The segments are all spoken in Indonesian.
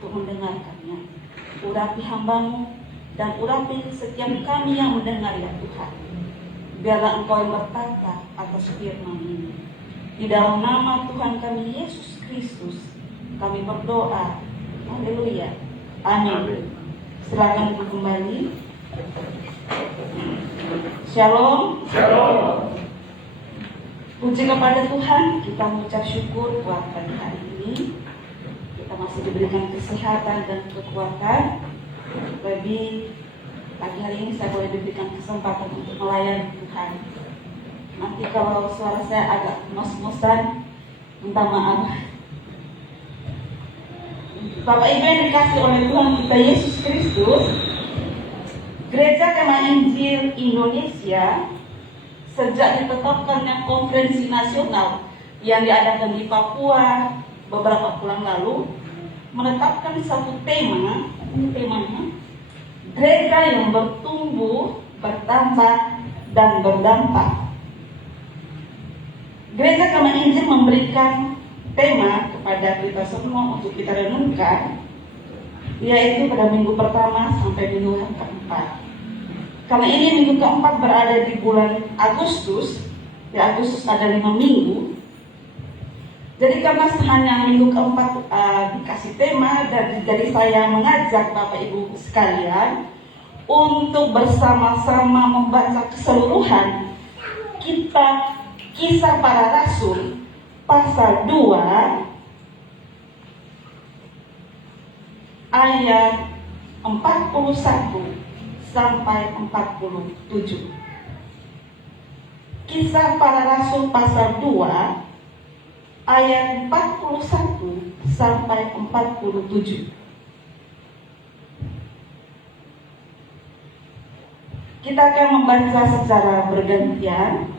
untuk mendengarkannya. Urapi hamba-Mu dan urapi setiap kami yang mendengar ya Tuhan. Biarlah Engkau yang berkata atas firman ini. Di dalam nama Tuhan kami Yesus Kristus kami berdoa. Haleluya. Amin. Silakan kembali. Shalom. Shalom. Puji kepada Tuhan, kita mengucap syukur buat pagi hari ini. Kita masih diberikan kesehatan dan kekuatan. Lebih pagi hari ini saya boleh diberikan kesempatan untuk melayani Tuhan. Nanti kalau suara saya agak ngos-ngosan, minta maaf. Bapak Ibu yang dikasih oleh Tuhan kita Yesus Kristus, Gereja Kemah Injil Indonesia sejak ditetapkannya konferensi nasional yang diadakan di Papua beberapa bulan lalu menetapkan satu temanya gereja yang bertumbuh, bertambah, dan berdampak. Gereja Kemah Injil memberikan tema kepada kita semua untuk kita renungkan, yaitu pada minggu pertama sampai minggu yang keempat. Karena ini minggu keempat berada di bulan Agustus, di Agustus ada 5 minggu. Jadi karena hanya minggu keempat dikasih tema, dan jadi saya mengajak Bapak Ibu sekalian untuk bersama-sama membaca keseluruhan kitab Kisah Para Rasul pasal 2 ayat 41 sampai 47. Kisah Para Rasul pasal 2 ayat 41 sampai 47. Kita akan membaca secara bergantian.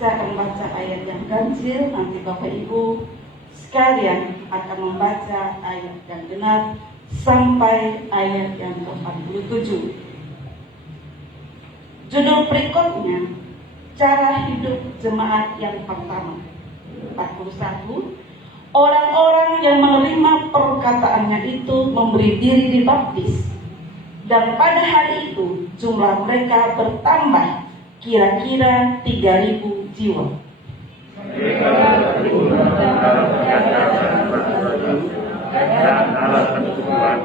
Saya akan membaca ayat yang ganjil, nanti Bapak Ibu sekalian akan membaca ayat yang genap sampai ayat yang ke-47. Judul berikutnya, cara hidup jemaat yang pertama. 41. Orang-orang yang menerima perkataannya itu memberi diri dibaptis, dan pada hari itu jumlah mereka bertambah kira-kira 3.000 jiwa. Dan alat persekutuan,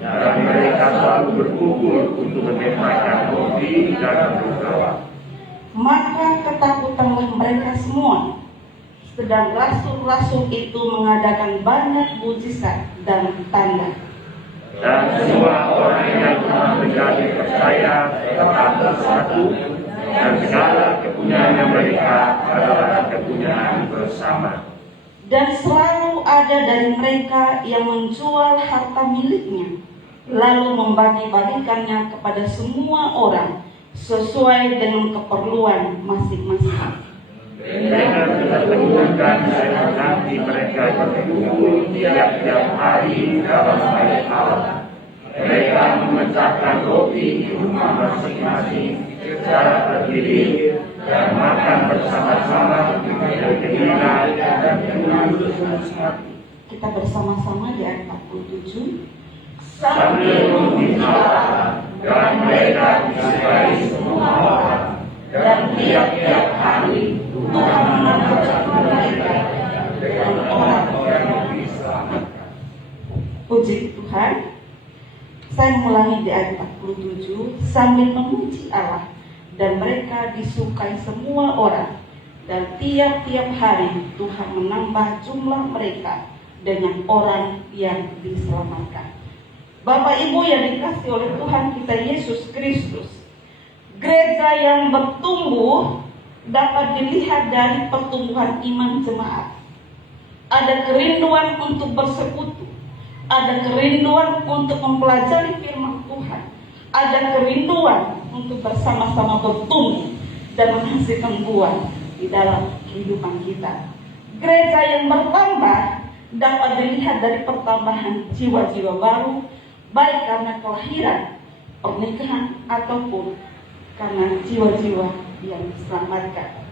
dan mereka selalu berkumpul untuk menikmati roti dan berdoa. Maka ketakutanlah mereka semua, sedang rasul-rasul itu mengadakan banyak mujizat dan tanda. Dan semua orang yang telah menjadi percaya tetap bersatu, dan segala kepunyaan mereka adalah kepunyaan bersama. Dan selalu ada dari mereka yang menjual harta miliknya, lalu membagi-bagikannya kepada semua orang sesuai dengan keperluan masing-masing. Mereka menentukan nanti mereka berkumpul tiap-tiap hari dalam bait Allah. Mereka memecahkan roti di rumah masing-masing secara berdiri dan makan bersama-sama dengan gembira dan tulus hati. Kita bersama-sama di ayat 47. Sambil memuji Allah, dan mereka disukai semua orang, dan tiap-tiap hari Tuhan menambahkan mereka dengan orang-orang yang diselamatkan. Puji Tuhan. Saya mengulangi di ayat 47. Sambil memuji Allah, dan mereka disukai semua orang, dan tiap-tiap hari Tuhan menambah jumlah mereka dengan orang yang diselamatkan. Bapak Ibu yang dikasihi oleh Tuhan kita Yesus Kristus, gereja yang bertumbuh dapat dilihat dari pertumbuhan iman jemaat. Ada kerinduan untuk bersekutu, ada kerinduan untuk mempelajari firman Tuhan, ada kerinduan untuk bersama-sama bertumbuh dan menghasilkan buah di dalam kehidupan kita. Gereja yang bertambah dapat dilihat dari pertambahan jiwa-jiwa baru, baik karena kelahiran, pernikahan, ataupun karena jiwa-jiwa yang diselamatkan.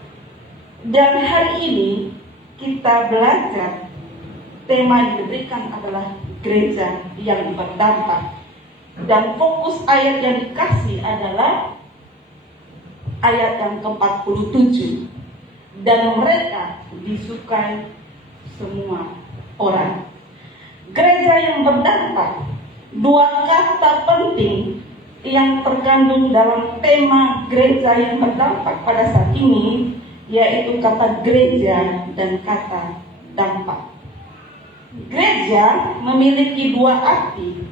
Dan hari ini kita belajar, tema yang diberikan adalah gereja yang berdampak. Dan fokus ayat yang dikasih adalah ayat yang ke-47. Dan mereka disukai semua orang. Gereja yang berdampak. Dua kata penting yang terkandung dalam tema gereja yang berdampak pada saat ini, yaitu kata gereja dan kata dampak. Gereja memiliki dua arti.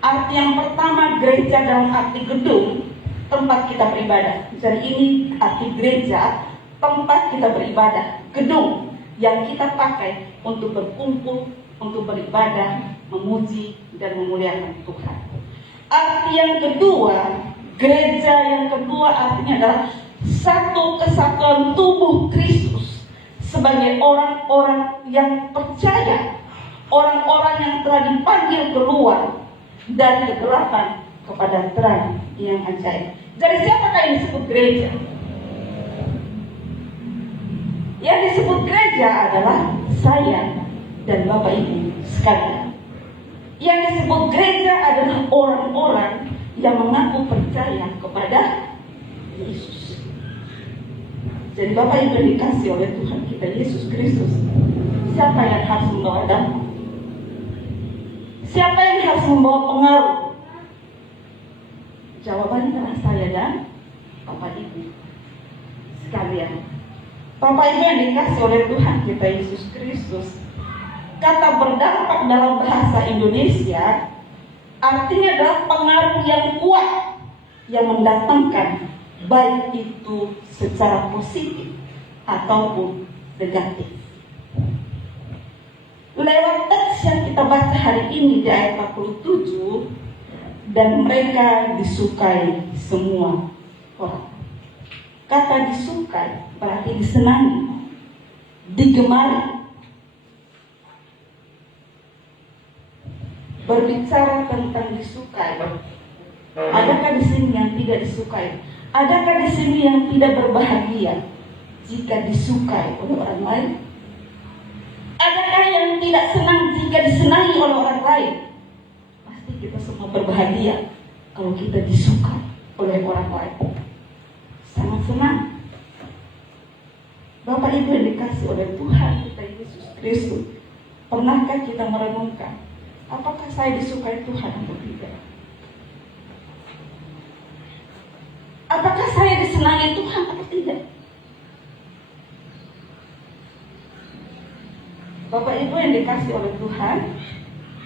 Arti yang pertama, gereja dalam arti gedung, tempat kita beribadah. Jadi ini arti gereja, tempat kita beribadah, gedung yang kita pakai untuk berkumpul, untuk beribadah, memuji dan memuliakan Tuhan. Arti yang kedua, gereja yang kedua artinya adalah satu kesatuan tubuh Kristus sebagai orang-orang yang percaya, orang-orang yang telah dipanggil keluar dari kegelapan kepada terang yang ajaib. Jadi siapakah yang disebut gereja? Yang disebut gereja adalah saya dan Bapak Ibu sekalian. Yang disebut gereja adalah orang-orang yang mengaku percaya kepada Yesus. Jadi Bapak Ibu dikasih oleh Tuhan kita Yesus Kristus, siapa yang harus membawa dampak? Siapa yang harus membawa pengaruh? Jawabannya adalah saya dan Bapak Ibu sekalian. Bapak Ibu yang dikasih oleh Tuhan kita Yesus Kristus, kata berdampak dalam bahasa Indonesia artinya adalah pengaruh yang kuat yang mendatangkan, baik itu secara positif ataupun negatif. Lewat teks yang kita baca hari ini di ayat 47, dan mereka disukai semua orang. Kata disukai berarti disenangi, digemari. Berbicara tentang disukai, adakah di sini yang tidak disukai? Adakah di sini yang tidak berbahagia jika disukai oleh orang lain? Adakah yang tidak senang jika disenangi oleh orang lain? Pasti kita semua berbahagia kalau kita disukai oleh orang lain. Sangat senang. Bapak Ibu yang dikasih oleh Tuhan kita Yesus Kristus, pernahkah kita merenungkan, apakah saya disukai Tuhan atau tidak? Apakah saya disenangi Tuhan atau tidak? Bapak Ibu yang dikasih oleh Tuhan,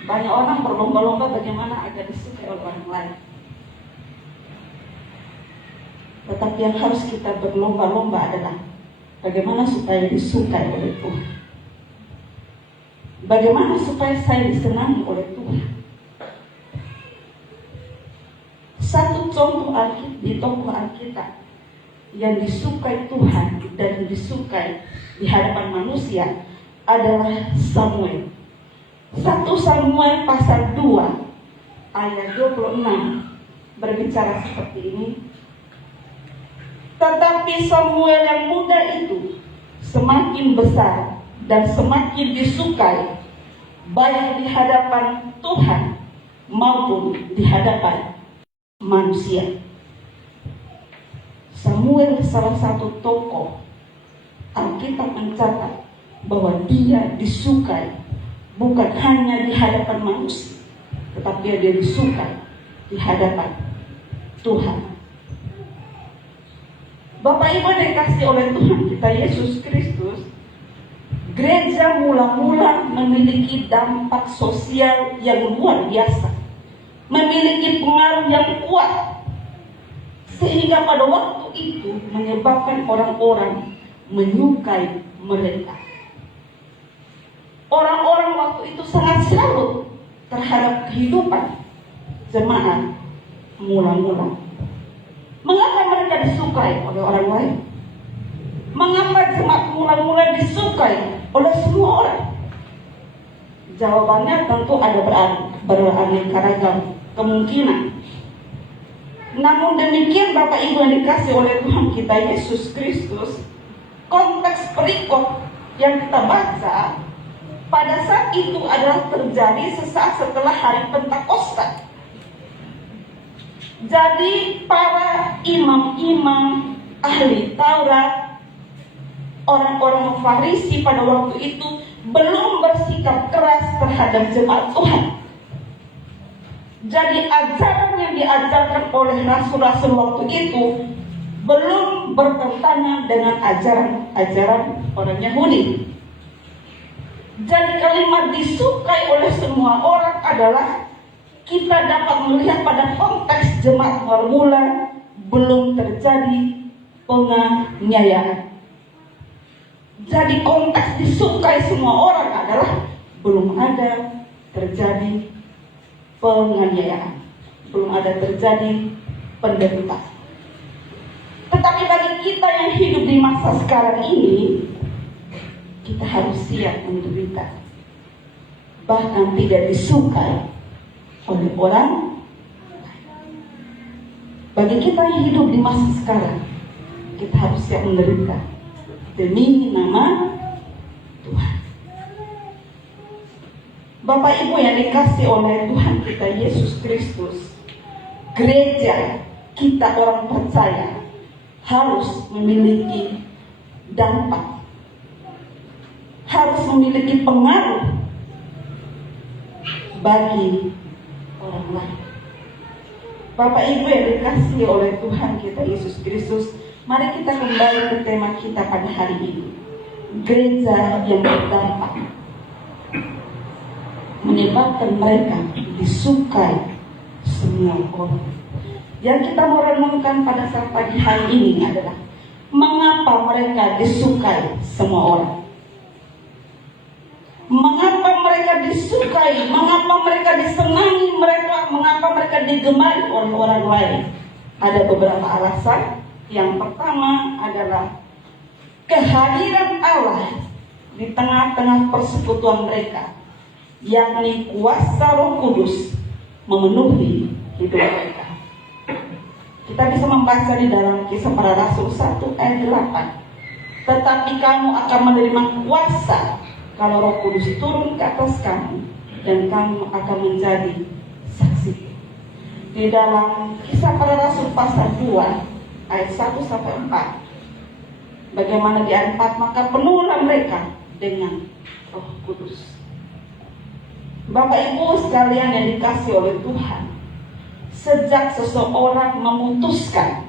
banyak orang berlomba-lomba bagaimana agar disukai oleh orang lain. Tetapi yang harus kita berlomba-lomba adalah bagaimana supaya disukai oleh Tuhan. Bagaimana supaya saya disenangi oleh Tuhan. Satu contoh di tokoh Alkitab yang disukai Tuhan dan disukai di hadapan manusia adalah Samuel. 1 Samuel pasal 2 ayat 26 berbicara seperti ini. Tetapi Samuel yang muda itu semakin besar dan semakin disukai, baik di hadapan Tuhan maupun di hadapan manusia. Samuel salah satu tokoh Alkitab mencatat bahwa dia disukai bukan hanya di hadapan manusia, tetapi dia disukai di hadapan Tuhan. Bapak Ibu dikasih oleh Tuhan kita Yesus Kristus, gereja mula-mula memiliki dampak sosial yang luar biasa, memiliki pengaruh yang kuat, sehingga pada waktu itu menyebabkan orang-orang menyukai mereka. Orang-orang waktu itu sangat salut terhadap kehidupan jemaat mula-mula. Mengapa mereka disukai oleh orang lain? Mengapa jemaat mula-mula disukai oleh semua orang? Jawabannya tentu ada beraneka ragam kemungkinan. Namun demikian Bapak Ibu yang dikasih oleh Tuhan kita Yesus Kristus, konteks perikop yang kita baca pada saat itu adalah terjadi sesaat setelah hari Pentakosta. Jadi para imam-imam, ahli Taurat, orang-orang Farisi pada waktu itu belum bersikap keras terhadap jemaat Tuhan. Jadi ajaran yang diajarkan oleh rasul-rasul waktu itu belum bertentangan dengan ajaran orang Yahudi. Jadi kalimat disukai oleh semua orang adalah kita dapat melihat pada konteks jemaat mula belum terjadi penganiayaan. Jadi konteks disukai semua orang adalah belum ada terjadi penganiayaan, belum ada terjadi penderitaan. Tetapi bagi kita yang hidup di masa sekarang ini, kita harus siap menderita, bahkan tidak disukai oleh orang. Bagi kita yang hidup di masa sekarang, kita harus siap menderita demi nama Tuhan. Bapak Ibu yang dikasih oleh Tuhan kita Yesus Kristus, gereja kita orang percaya harus memiliki dampak, harus memiliki pengaruh bagi orang lain. Bapak Ibu yang dikasih oleh Tuhan kita Yesus Kristus, mari kita kembali ke tema kita pada hari ini. Gereja yang berdampak, menyebabkan mereka disukai semua orang. Yang kita mau renungkan pada saat pagi hari ini adalah mengapa mereka disukai semua orang. Mengapa mereka disukai, mengapa mereka disenangi, mengapa mereka digemari oleh orang lain. Ada beberapa alasan. Yang pertama adalah kehadiran Allah di tengah-tengah persekutuan mereka, yakni kuasa Roh Kudus memenuhi hidup mereka. Kita bisa membaca di dalam Kisah Para Rasul 1 ayat 8. Tetapi kamu akan menerima kuasa kalau Roh Kudus turun ke atas kamu, dan kamu akan menjadi saksi. Di dalam Kisah Para Rasul pasal 2 ayat 1 sampai 4. Bagaimana di ayat 4, maka penuhlah mereka dengan Roh Kudus. Bapak Ibu sekalian yang dikasih oleh Tuhan, sejak seseorang memutuskan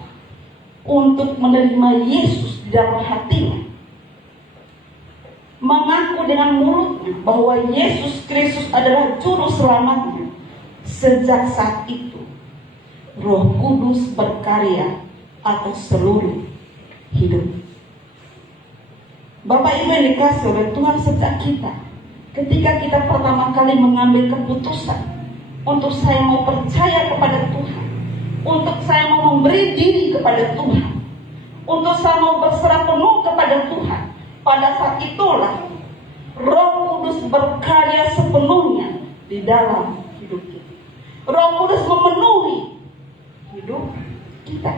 untuk menerima Yesus di dalam hatinya, mengaku dengan mulutnya bahwa Yesus Kristus adalah juru selamatnya, sejak saat itu Roh Kudus berkarya atas seluruh hidup. Bapak Ibu yang dikasih oleh Tuhan, sejak ketika kita pertama kali mengambil keputusan untuk saya mau percaya kepada Tuhan, untuk saya mau memberi diri kepada Tuhan, untuk saya mau berserah penuh kepada Tuhan, pada saat itulah Roh Kudus berkarya sepenuhnya di dalam hidup kita. Roh Kudus memenuhi hidup kita.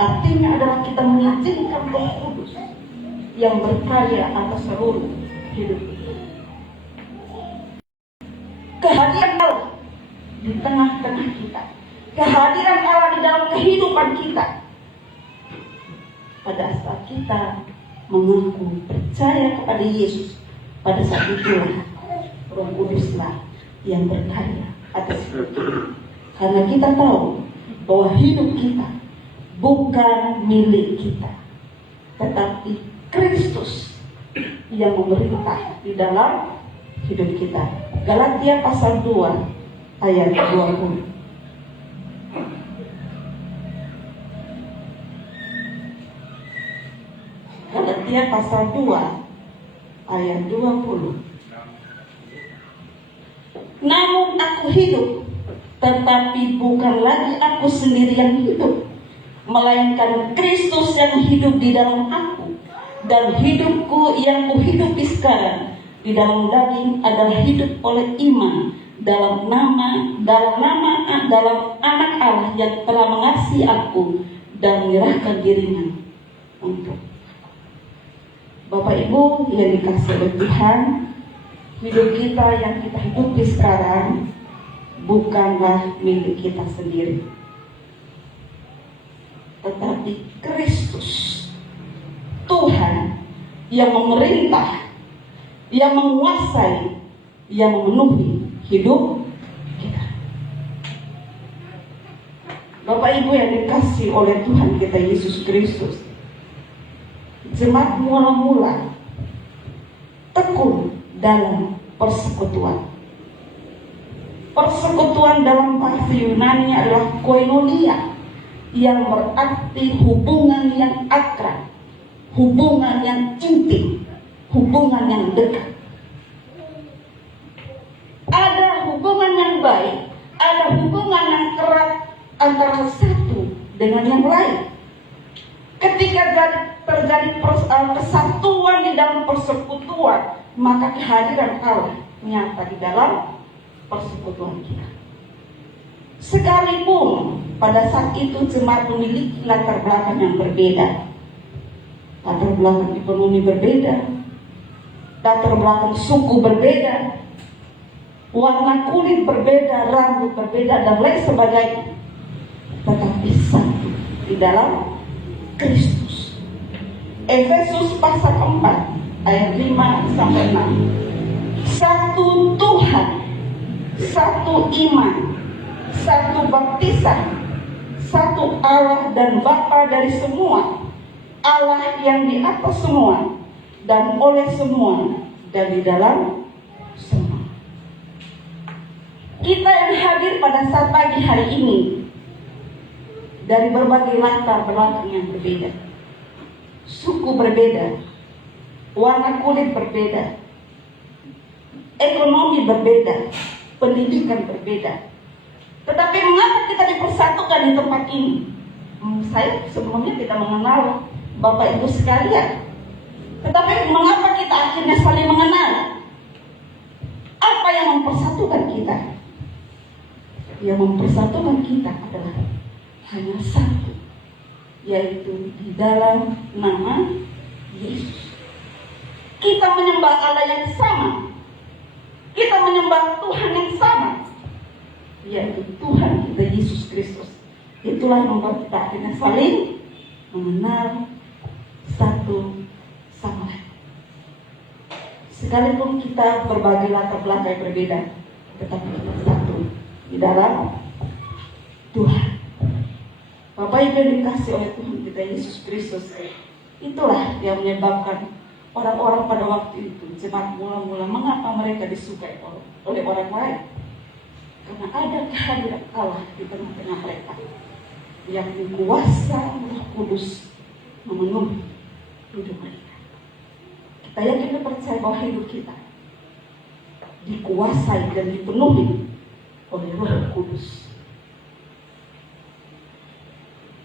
Artinya adalah kita mengizinkan Roh Kudus yang berkarya atas seluruh hidup kita. Kehadiran Allah di tengah-tengah kita, kehadiran Allah di dalam kehidupan kita, pada saat kita mengaku percaya kepada Yesus, pada saat itulah Roh Kuduslah yang berkarya atas hidup kita. Karena kita tahu bahwa hidup kita bukan milik kita, tetapi Kristus yang memerintah di dalam hidup kita. Galatia pasal 2 ayat 20. Galatia pasal 2 ayat 20. Namun aku hidup, tetapi bukan lagi aku sendiri yang hidup, melainkan Kristus yang hidup di dalam aku. Dan hidupku yang kuhidupi sekarang di dalam daging adalah hidup oleh iman dalam anak Allah yang telah mengasihi aku dan menyerahkan dirinya untuk. Bapak Ibu yang dikasihi oleh Tuhan, hidup kita yang kita hidupi sekarang bukanlah milik kita sendiri, tetapi Kristus, Tuhan yang memerintah, yang menguasai, yang memenuhi hidup kita. Bapak Ibu yang dikasihi oleh Tuhan kita Yesus Kristus, jemaat mula-mula tekun dalam persekutuan. Persekutuan dalam bahasa Yunani adalah koinonia, yang berarti hubungan yang akrab, hubungan yang intim, hubungan yang dekat. Ada hubungan yang baik, ada hubungan yang erat antara satu dengan yang lain. Ketika terjadi kesatuan di dalam persekutuan, maka kehadiran Allah nyata di dalam persekutuan kita. Sekalipun pada saat itu jemaat memiliki latar belakang yang berbeda, latar belakang ekonomi berbeda, latar belakang suku berbeda, warna kulit berbeda, rambut berbeda, dan lain sebagainya, tetapi satu di dalam Kristus. Efesus pasal 4 ayat 5 sampai 6. Satu Tuhan, satu iman, satu baptisan, satu Allah dan Bapa dari semua, Allah yang di atas semua dan oleh semua dan di dalam semua. Kita yang hadir pada saat pagi hari ini dari berbagai latar belakang yang berbeda, suku berbeda, warna kulit berbeda, ekonomi berbeda, pendidikan berbeda. Tetapi mengapa kita dipersatukan di tempat ini? Saya sebelumnya tidak mengenal Bapak Ibu sekalian. Tetapi mengapa kita akhirnya saling mengenal? Apa yang mempersatukan kita? Yang mempersatukan kita adalah hanya satu, yaitu di dalam nama Yesus. Kita menyembah Allah yang sama, kita menyembah Tuhan yang sama, yaitu Tuhan kita Yesus Kristus. Itulah yang membuat kita akhirnya saling mengenal satu sama lain. Sekalipun kita berbagai latar belakang yang berbeda, tetapi kita satu di dalam Tuhan. Bapak Ibu yang dikasihi oleh Tuhan kita Yesus Kristus, itulah yang menyebabkan orang-orang pada waktu itu, jemaat mula-mula, mengapa mereka disukai oleh orang lain? Karena ada kehadiran Allah di tengah-tengah mereka, yang kuasa Roh Kudus memenuhi hidup mereka. Kita yakin dan percaya bahwa hidup kita dikuasai dan dipenuhi oleh Roh Kudus.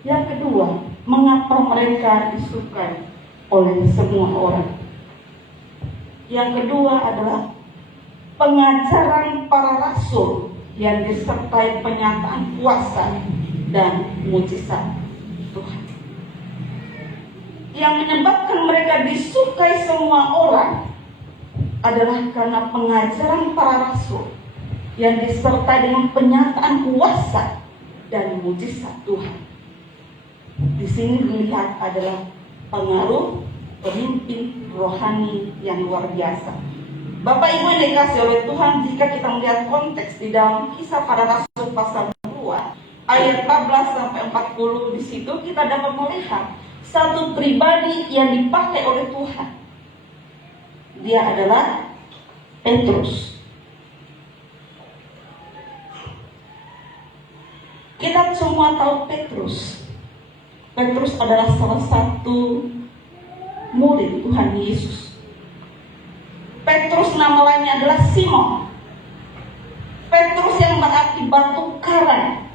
Yang kedua, mengapa mereka disukai oleh semua orang? Yang kedua adalah pengajaran para rasul yang disertai penyataan kuasa dan mujizat Tuhan. Yang menyebabkan mereka disukai semua orang adalah karena pengajaran para rasul yang disertai dengan penyataan kuasa dan mujizat Tuhan. Di sini dilihat adalah pengaruh pemimpin rohani yang luar biasa. Bapak Ibu yang dikasihi oleh Tuhan, jika kita melihat konteks di dalam Kisah Para Rasul pasal 2 ayat 14 sampai 40, di situ kita dapat melihat satu pribadi yang dipakai oleh Tuhan. Dia adalah Petrus. Kita semua tahu Petrus. Petrus adalah salah satu murid Tuhan Yesus. Petrus nama lainnya adalah Simon. Petrus yang berarti batu karang.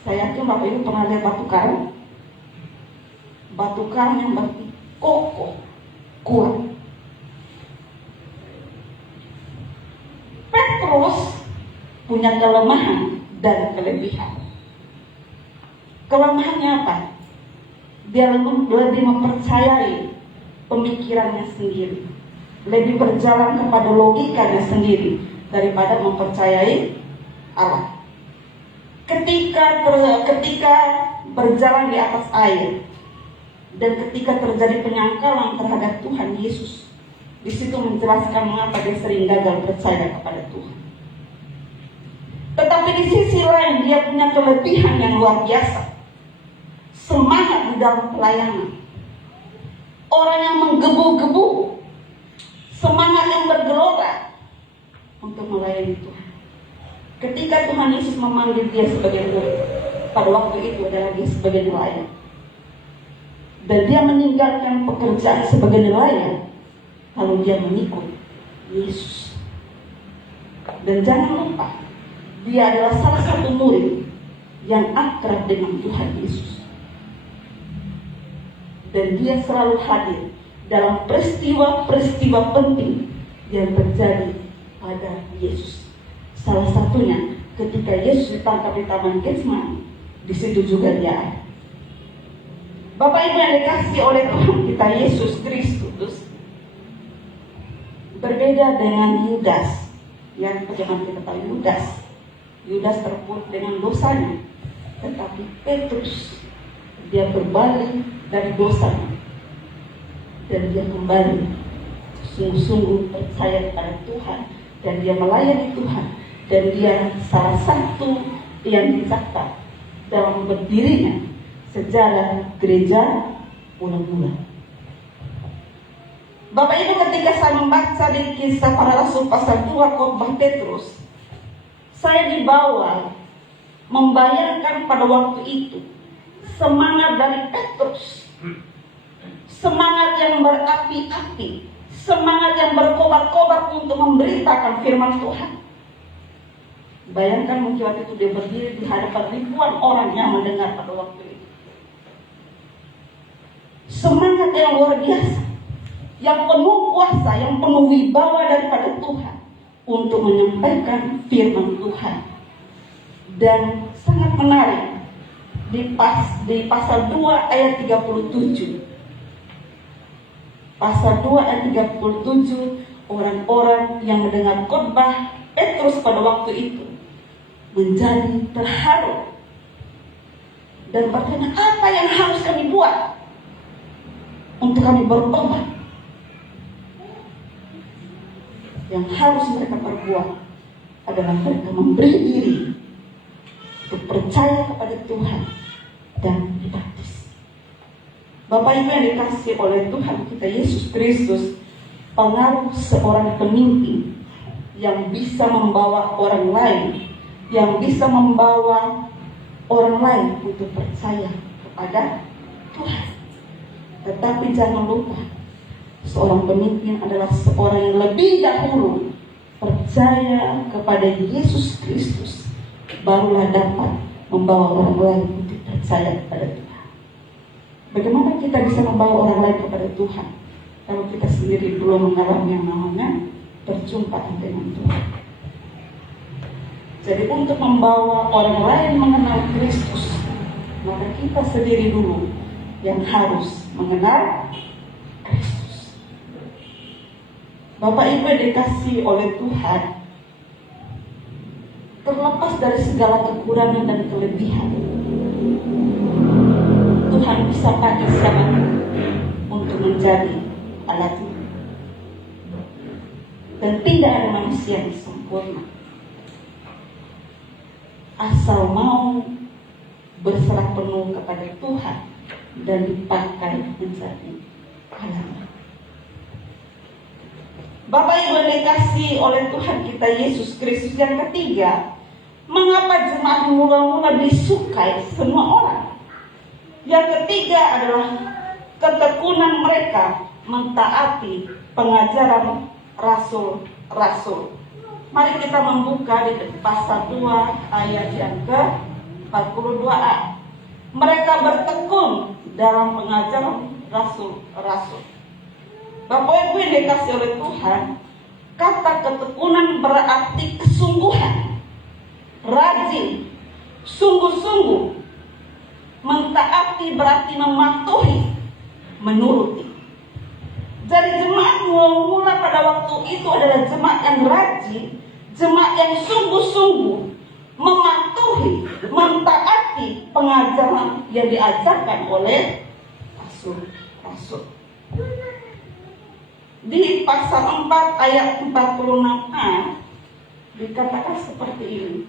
Saya yakin Bapak Ibu pernah lihat batu karang. Batu karang yang berarti kokoh, kuat. Petrus punya kelemahan dan kelebihan. Kelemahannya apa? Dia lebih mempercayai pemikirannya sendiri. lebih berjalan kepada logikanya sendiri daripada mempercayai Allah. Ketika berjalan di atas air dan ketika terjadi penyangkalan terhadap Tuhan Yesus, di situ menjelaskan mengapa dia sering gagal percaya kepada Tuhan. Tetapi di sisi lain dia punya kelebihan yang luar biasa, semangat di dalam pelayanan, orang yang menggebu-gebu, semangat yang bergelora untuk melayani Tuhan. Ketika Tuhan Yesus memanggil dia sebagai murid, pada waktu itu adalah dia sebagai nelayan, dan dia meninggalkan pekerjaan sebagai nelayan lalu dia mengikut Yesus. Dan jangan lupa, dia adalah salah satu murid yang akrab dengan Tuhan Yesus, dan dia selalu hadir dalam peristiwa-peristiwa penting yang terjadi pada Yesus. Salah satunya ketika Yesus ditangkap di Taman Getsemani, di situ juga dia ada. Bapak Ibu yang dikasihi oleh Tuhan kita Yesus Kristus, berbeda dengan Yudas yang bagaimana kita tahu Yudas terpuruk dengan dosanya, tetapi Petrus dia berbalik dari dosanya dan dia kembali sungguh-sungguh percaya kepada Tuhan dan dia melayani Tuhan, dan dia salah satu yang dicatat dalam berdirinya sejarah gereja mula-mula. Bapak Ibu, ketika saya membaca di Kisah Para Rasul pasal 2 khotbah Petrus, saya dibawa membayangkan pada waktu itu semangat dari Petrus, semangat yang berapi-api, semangat yang berkobar-kobar untuk memberitakan firman Tuhan. Bayangkan mungkin waktu itu dia berdiri di hadapan ribuan orang yang mendengar pada waktu itu. Semangat yang luar biasa, yang penuh kuasa, yang penuh wibawa daripada Tuhan untuk menyampaikan firman Tuhan. Dan sangat menarik di pasal 2 ayat 37. Pasal 2 ayat 37, orang-orang yang mendengar khotbah Petrus pada waktu itu menjadi terharu dan bertanya, apa yang harus kami buat untuk kami bertobat? Yang harus mereka perbuat adalah mereka memberi diri untuk percaya kepada Tuhan dan dibaptis. Bapak Ibu yang dikasihi oleh Tuhan kita Yesus Kristus, pengaruh seorang pemimpin yang bisa membawa orang lain, yang bisa membawa orang lain untuk percaya kepada Tuhan. Tetapi jangan lupa, seorang pemimpin adalah seorang yang lebih dahulu percaya kepada Yesus Kristus, barulah dapat membawa orang lain untuk percaya kepada Tuhan. Bagaimana kita bisa membawa orang lain kepada Tuhan kalau kita sendiri belum mengalami yang namanya perjumpaan dengan Tuhan? Jadi untuk membawa orang lain mengenal Kristus, maka kita sendiri dulu yang harus mengenal Kristus. Bapak Ibu yang dikasihi oleh Tuhan, terlepas dari segala kekurangan dan kelebihan, Tuhan bisa pakai siapa untuk menjadi alatnya. Dan tidak ada manusia yang sempurna, asal mau berserah penuh kepada Tuhan dan dipakai menjadi alatnya. Bapak Ibu yang dikasihi oleh Tuhan kita Yesus Kristus, yang ketiga, mengapa jemaat mula-mula disukai semua orang? Yang ketiga adalah ketekunan mereka mentaati pengajaran rasul-rasul. Mari kita membuka di pasal 2 ayat yang ke-42a. Mereka bertekun dalam pengajaran rasul-rasul. Bapak Ibu yang dikasihi oleh Tuhan, kata ketekunan berarti kesungguhan, rajin, sungguh-sungguh. Mentaati berarti mematuhi, menuruti. Jadi jemaat mula pada waktu itu adalah jemaat yang rajin, jemaat yang sungguh-sungguh mematuhi, mentaati pengajaran yang diajarkan oleh rasul-rasul. Di pasal 4 ayat 46a dikatakan seperti ini.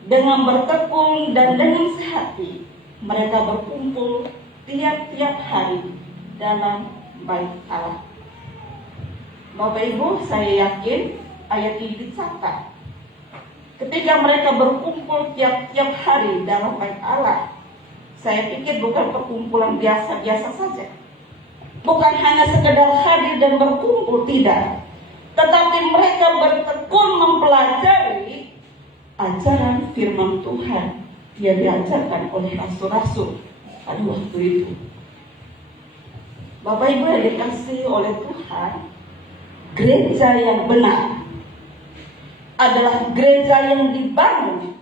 Dengan bertekun dan dengan sehati mereka berkumpul tiap-tiap hari dalam bait Allah. Bapak Ibu, saya yakin ayat ini dicatat. Ketika mereka berkumpul tiap-tiap hari dalam bait Allah, saya pikir bukan perkumpulan biasa-biasa saja. Bukan hanya sekedar hadir dan berkumpul, tidak. Tetapi mereka bertekun mempelajari ajaran firman Tuhan yang diajarkan oleh rasul-rasul pada waktu itu. Bapak Ibu yang dikasihi oleh Tuhan, gereja yang benar adalah gereja yang dibangun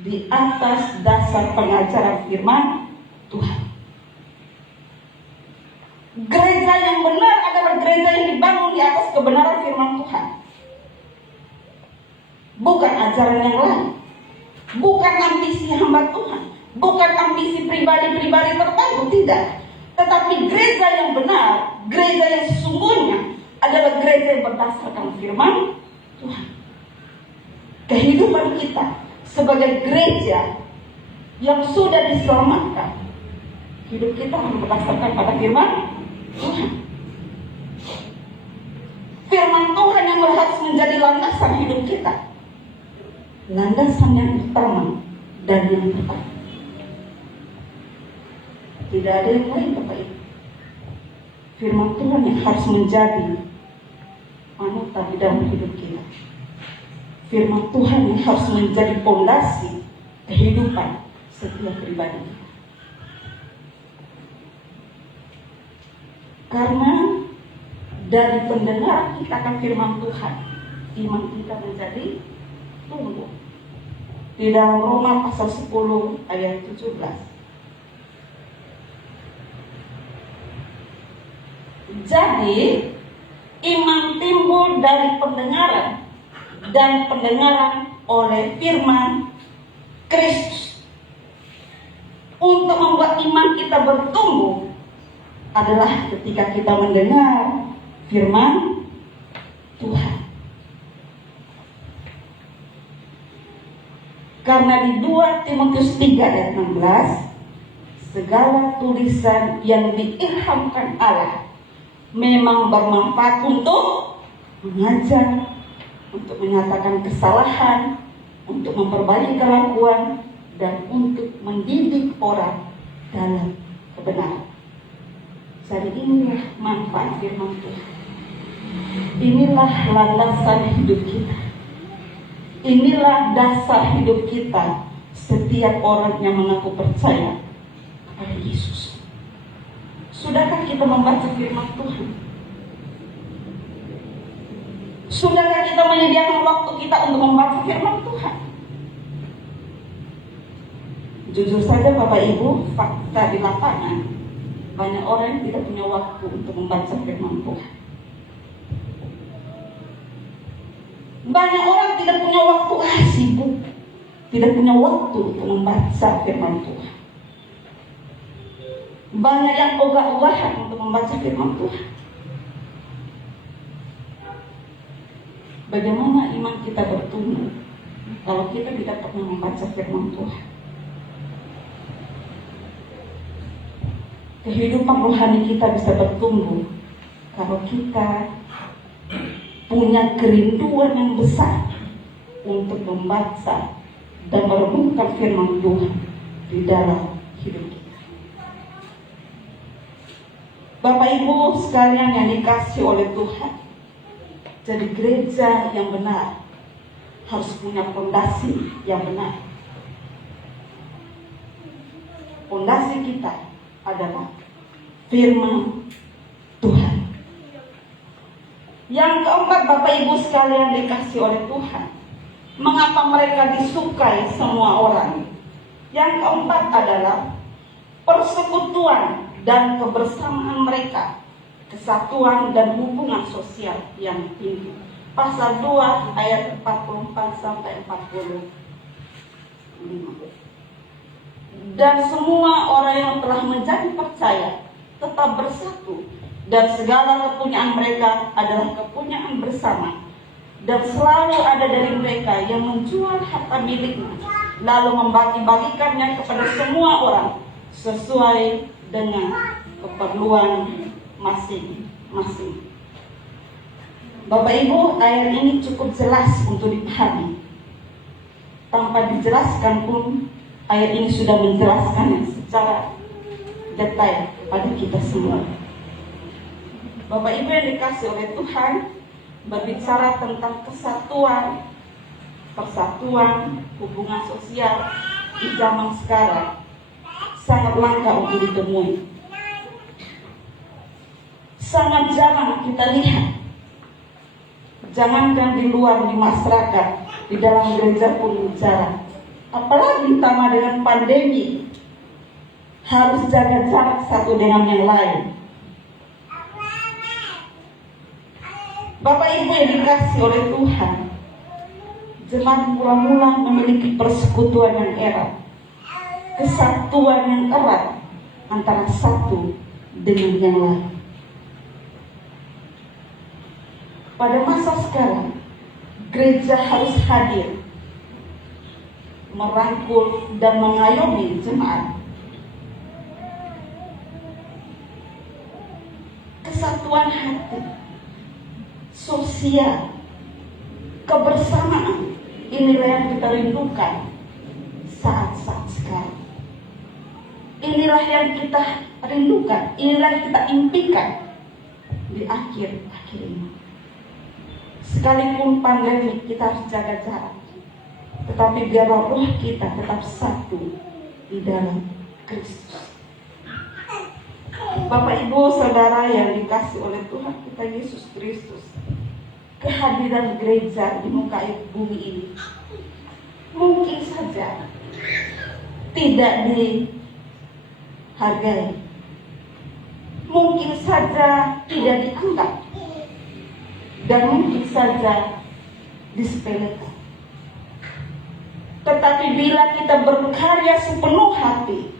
di atas dasar pengajaran firman Tuhan. Gereja yang benar adalah gereja yang dibangun di atas kebenaran firman Tuhan. Bukan ajaran yang lain. Bukan ambisi hamba Tuhan. Bukan ambisi pribadi-pribadi tertentu, tidak. Tetapi gereja yang benar, gereja yang sesungguhnya adalah gereja yang berdasarkan firman Tuhan. Kehidupan kita sebagai gereja yang sudah diselamatkan, hidup kita harus berdasarkan pada firman Tuhan. Firman Tuhan yang harus menjadi landasan hidup kita. Landasan yang pertama dan yang pertama. Tidak ada yang lain, Bapak Ibu. Firman Tuhan yang harus menjadi panutan di dalam hidup kita. Firman Tuhan yang harus menjadi fondasi kehidupan setiap pribadi kita. Karena dari pendengaran kita akan firman Tuhan, iman kita menjadi tumbuh. Di dalam Roma pasal 10 ayat 17. Jadi iman timbul dari pendengaran, dan pendengaran oleh firman Kristus. Untuk membuat iman kita bertumbuh adalah ketika kita mendengar firman Tuhan. Karena di 2 Timotius 3 ayat 16, segala tulisan yang diilhamkan Allah memang bermanfaat untuk mengajar, untuk menyatakan kesalahan, untuk memperbaiki kelakuan, dan untuk mendidik orang dalam kebenaran. Jadi inilah manfaat firman Tuhan. Inilah landasan hidup kita. Inilah dasar hidup kita setiap orang yang mengaku percaya kepada Yesus. Sudahkah kita membaca firman Tuhan? Sudahkah kita menyediakan waktu kita untuk membaca firman Tuhan? Jujur saja Bapak Ibu, fakta di lapangan, banyak orang yang tidak punya waktu untuk membaca firman Tuhan. Banyak orang tidak punya waktu, sibuk, tidak punya waktu untuk membaca firman Tuhan. Banyak yang ogah-ogahan untuk membaca firman Tuhan. Bagaimana iman kita bertumbuh kalau kita tidak pernah membaca firman Tuhan? Kehidupan rohani kita bisa bertumbuh kalau kita punya kerinduan yang besar untuk membaca dan merenungkan firman Tuhan di dalam hidup kita. Bapak Ibu sekalian yang dikasihi oleh Tuhan, jadi gereja yang benar harus punya fondasi yang benar. Fondasi kita adalah firman Tuhan. Yang keempat, Bapak Ibu sekalian dikasihi oleh Tuhan, mengapa mereka disukai semua orang? Yang keempat adalah persekutuan dan kebersamaan mereka kesatuan dan hubungan sosial yang tinggi. Pasal 2 ayat 44 sampai 45. Dan semua orang yang telah menjadi percaya tetap bersatu, dan segala kepunyaan mereka adalah kepunyaan bersama. Dan selalu ada dari mereka yang menjual harta miliknya, lalu membagi-bagikannya kepada semua orang sesuai dengan keperluan masing-masing. Bapak Ibu, ayat ini cukup jelas untuk dipahami. Tanpa dijelaskan pun, ayat ini sudah menjelaskannya secara detail kepada kita semua. Bapak Ibu yang dikasih oleh Tuhan, berbicara tentang kesatuan, persatuan, hubungan sosial di zaman sekarang sangat langka untuk ditemui. Sangat jarang kita lihat. Jangankan di luar, di masyarakat, di dalam gereja pun jarang. Apalagi ditambah dengan pandemi, harus jaga jarak satu dengan yang lain. Bapak Ibu yang dikasih oleh Tuhan, jemaat mula-mula memiliki persekutuan yang erat, kesatuan yang erat antara satu dengan yang lain. Pada masa sekarang, gereja harus hadir, merangkul dan mengayomi jemaat. Kesatuan hati, sosial, kebersamaan, inilah yang kita rindukan saat-saat sekarang. Inilah yang kita rindukan, inilah yang kita impikan di akhir-akhir ini. Sekalipun pandemi, kita harus jaga jarak, tetapi biarlah roh kita tetap satu di dalam Kristus. Bapak Ibu Saudara yang dikasih oleh Tuhan kita Yesus Kristus, kehadiran gereja di muka bumi ini mungkin saja tidak dihargai, mungkin saja tidak dianggap, dan mungkin saja disepelekan. Tetapi bila kita berkarya sepenuh hati,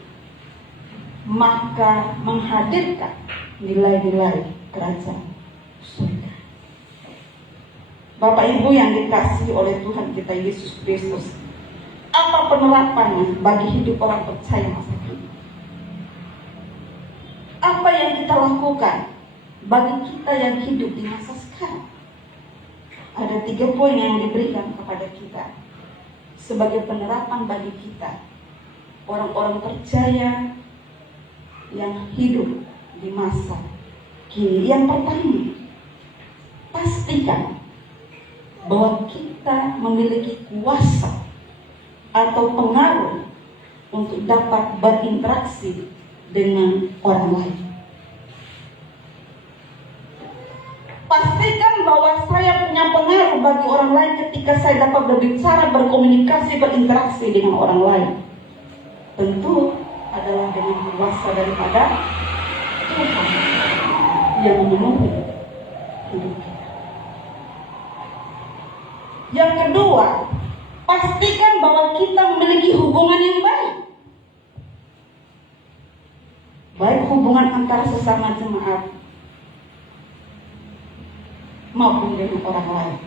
maka menghadirkan nilai-nilai kerajaan surga. Bapak Ibu yang dikasihi oleh Tuhan kita Yesus Kristus, apa penerapannya bagi hidup orang percaya masa kini? Apa yang kita lakukan bagi kita yang hidup di masa sekarang? Ada 3 poin yang diberikan kepada kita sebagai penerapan bagi kita, orang-orang percaya yang hidup di masa kini. Yang pertama, pastikan bahwa kita memiliki kuasa atau pengaruh untuk dapat berinteraksi dengan orang lain. Pastikan bahwa saya punya pengaruh bagi orang lain ketika saya dapat berbicara, berkomunikasi, berinteraksi dengan orang lain. Tentu adalah dengan kuasa daripada Tuhan yang memenuhi hidup kita. Yang kedua, pastikan bahwa kita memiliki hubungan yang baik. Baik hubungan antara sesama jemaat maupun dengan orang lain.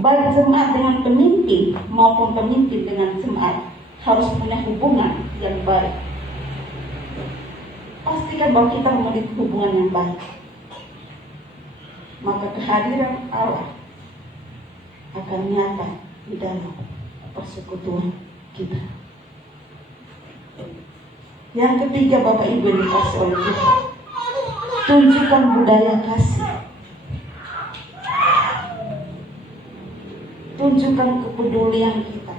Baik jemaat dengan pemimpin maupun pemimpin dengan jemaat harus punya hubungan yang baik. Pastikan bahwa kita memiliki hubungan yang baik, maka kehadiran Allah akan nyata di dalam persekutuan kita. Yang ketiga, Bapak Ibu yang dikasihi oleh Tuhan, tunjukkan budaya kasih. Tunjukkan kepedulian kita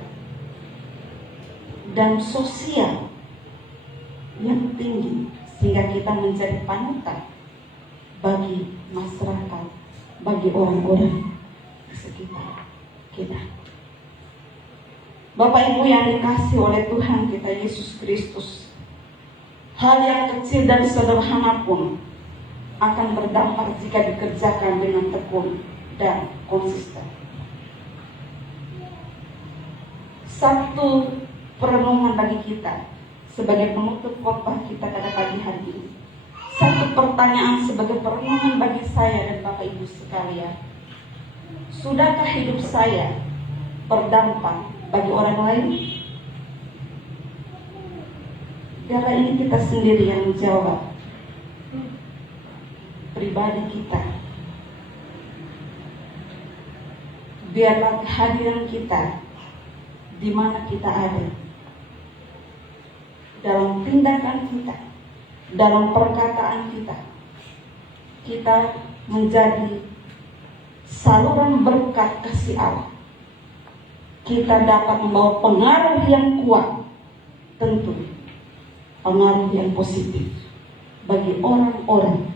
dan sosial yang tinggi, sehingga kita menjadi panutan bagi masyarakat, bagi orang-orang di sekitar kita. Bapak Ibu yang dikasihi oleh Tuhan kita Yesus Kristus, Hal yang kecil dan sederhana pun akan berdampak jika dikerjakan dengan tekun dan konsisten. Satu perenungan bagi kita sebagai penutup khotbah kita pada pagi hari ini. Satu pertanyaan sebagai perenungan bagi saya dan Bapak Ibu sekalian. Sudahkah hidup saya berdampak bagi orang lain? Biarlah ini kita sendiri yang menjawab. Pribadi kita. Biarlah kehadiran kita di mana kita ada, dalam tindakan kita, dalam perkataan kita, kita menjadi saluran berkat kasih Allah. Kita dapat membawa pengaruh yang kuat, tentu pengaruh yang positif bagi orang-orang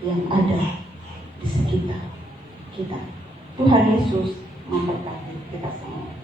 yang ada di sekitar kita. Tuhan Yesus memberkati kita semua.